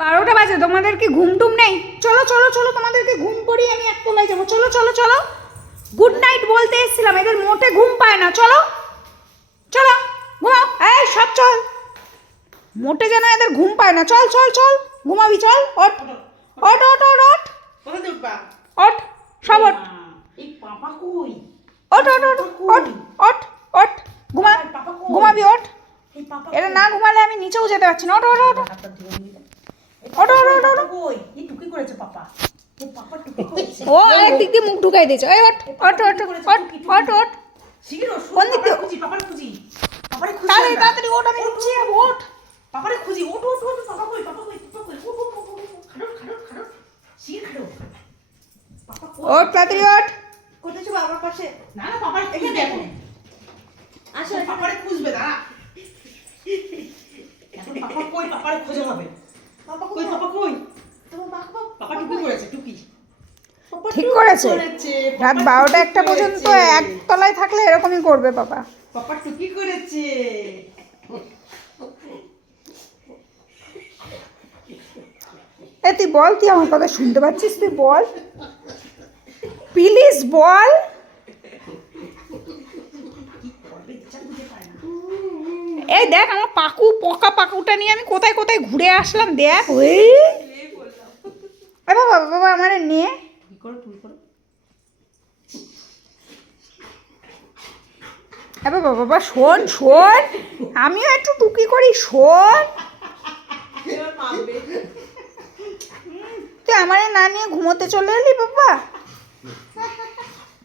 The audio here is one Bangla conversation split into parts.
বারোটা বাজে তোমাদের কি ঘুম টুম নেই? চলো চলো চলো তোমাদেরকে ঘুম পড়িয়ে আমি এক তলায় যাব। চলো চলো চলো। গুড নাইট বলতে এসেছিলাম এদের মোটে ঘুম পায় না চলো। চলো ঘুমাও। এই সব চল। মোটে যেন এদের ঘুম পায় না। চল চল চল ঘুমাবি চল ওঠ। ওঠ ওঠ কোথায় দেখবা ওঠ সব ওঠ। ওঠ ওঠ ওঠ ঘুমা ঘুমাবি পাপা এটা না ঘুমালে আমি নিচেও যেতে পারছি না। ওটা খুঁজবে দাঁড়া। কই পাপারে খুঁজে হবে কই পাপা কই পাপা টুপি করেছে। টুপি ঠিক করেছে। রাত বারোটা একটা পর্যন্ত করেছে। এক তলায় থাকলে এরকমই করবে বাবা পাপা টুপি করেছে। এ তুই বল তুই আমার কথা শুনতে পাচ্ছিস? তুই বল। প্লিজ বল। এই দেখ আমার পাকু পকা পাকুটা নিয়ে আমি কোথায় কোথায় ঘুরে আসলাম দেখ। ওই। বাবা বাবা আমার নিয়ে এ বাবা বাবা শোন শোন। আমিও একটু টুকি করি শোন। তুই আমার না নিয়ে ঘুমোতে চলে এলি বাবা?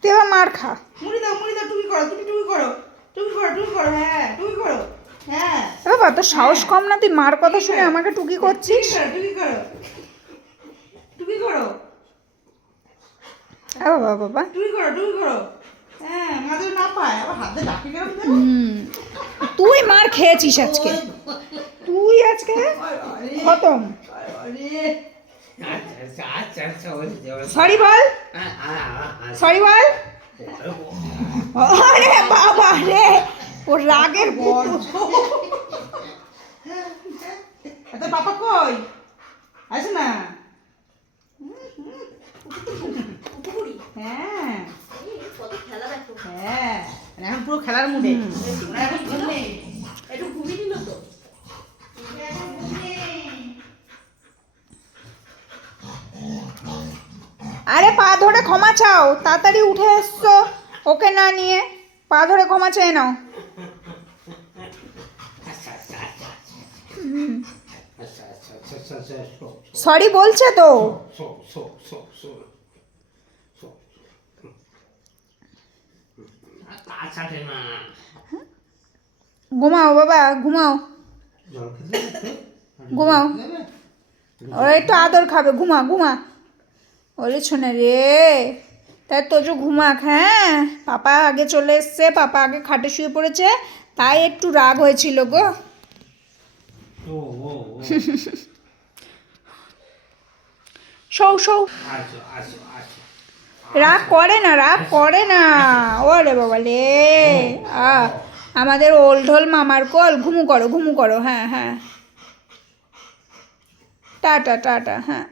তুই এবার মার খা। মুড়ি দাও মুড়ি দাও টুপি করো তুমি টুপি করো। কত তোর সাহস কম না তুই মার কথা শুনে আমাকে টুকি করছিস? তুই মার খেয়েছিস আজকে। তুই আজকে? খতম। সরি বল। সরি বল। আরে বাবা রে ওর রাগের বড় পাপা কই? আছে না? হ্যাঁ। হ্যাঁ মানে এখন পুরো খেলার মুডে। এখন ঘুমে। একটু ঘুমিয়ে দিল তো। আরে পা ধরে ক্ষমা চাও তাড়াতাড়ি উঠে এসছো ওকে না নিয়ে। পা ধরে ক্ষমা চেয়ে নাও। সরি বলছে তো। ঘুমাও বাবা ঘুমাও। ঘুমাও। ওর একটু আদর খাবে ঘুমা ঘুমা। ওরে শোনে রে তাই তোজো ঘুমাক হ্যাঁ? পাপা আগে চলে এসছে পাপা আগে খাটে শুয়ে পড়েছে তাই একটু রাগ হয়েছিল গো। ও ও ও। সৌ সৌ রাগ করে না, রাগ করে না। ওরে বাবা আ, আমাদের ওলঢোল মামার কল ঘুমু করো ঘুমু করো। হ্যাঁ হ্যাঁ। টাটা টাটা হ্যাঁ।